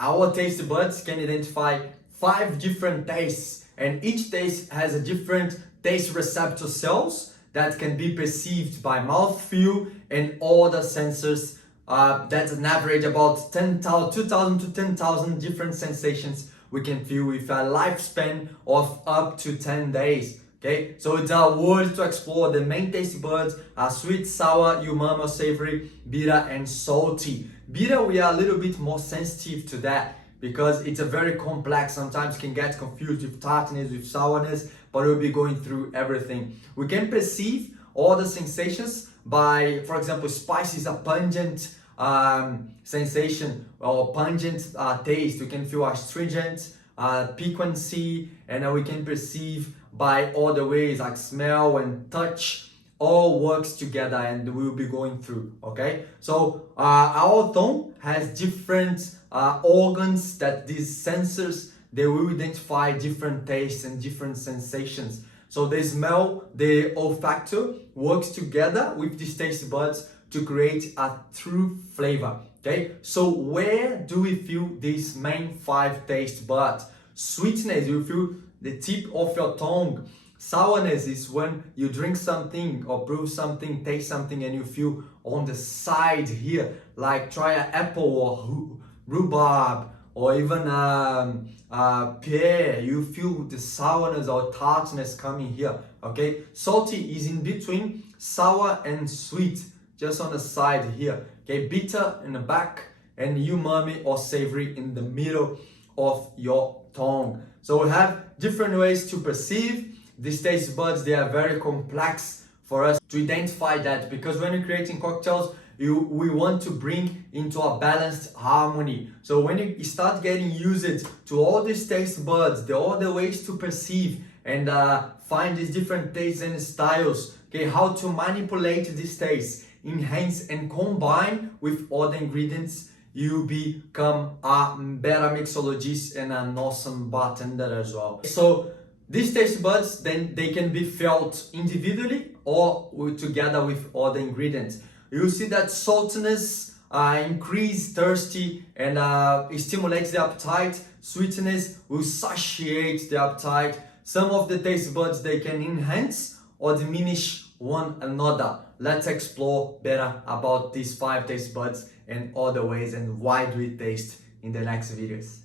Our taste buds can identify 5 different tastes, and each taste has a different taste receptor cells that can be perceived by mouthfeel and all the sensors. That's an average about 2,000 to 10,000 different sensations we can feel with a lifespan of up to 10 days. Okay, so it's a word to explore. The main taste buds are sweet, sour, umami or savory, bitter and salty. Bitter, we are a little bit more sensitive to that because it's a very complex, sometimes can get confused with tartness, with sourness, but we'll be going through everything. We can perceive all the sensations by, for example, spice is a pungent sensation or pungent taste. We can feel astringent, piquancy, and we can perceive by all the ways like smell and touch all works together, and we'll be going through. Okay, so our tongue has different organs that these sensors, they will identify different tastes and different sensations. So the smell, the olfactor works together with these taste buds to create a true flavor. Okay, so where do we feel these main 5 taste buds? Sweetness, you feel the tip of your tongue. Sourness is when you drink something or brew something, taste something, and you feel on the side here, like try an apple or rhubarb or even pear. You feel the sourness or tartness coming here. Okay, salty is in between sour and sweet, just on the side here. Okay, bitter in the back and umami or savory in the middle of your tongue. So we have different ways to perceive these taste buds. They are very complex for us to identify that, because when you're creating cocktails, we want to bring into a balanced harmony. So when you start getting used to all these taste buds, all the ways to perceive and find these different tastes and styles, okay, how to manipulate these tastes, enhance and combine with other ingredients, you become a better mixologist and an awesome bartender as well. So these taste buds, then they can be felt individually or together with other ingredients. You see that saltiness increase thirsty and it stimulates the appetite. Sweetness will satiate the appetite. Some of the taste buds, they can enhance or diminish one another. Let's explore better about these 5 taste buds and other ways and why do we taste in the next videos.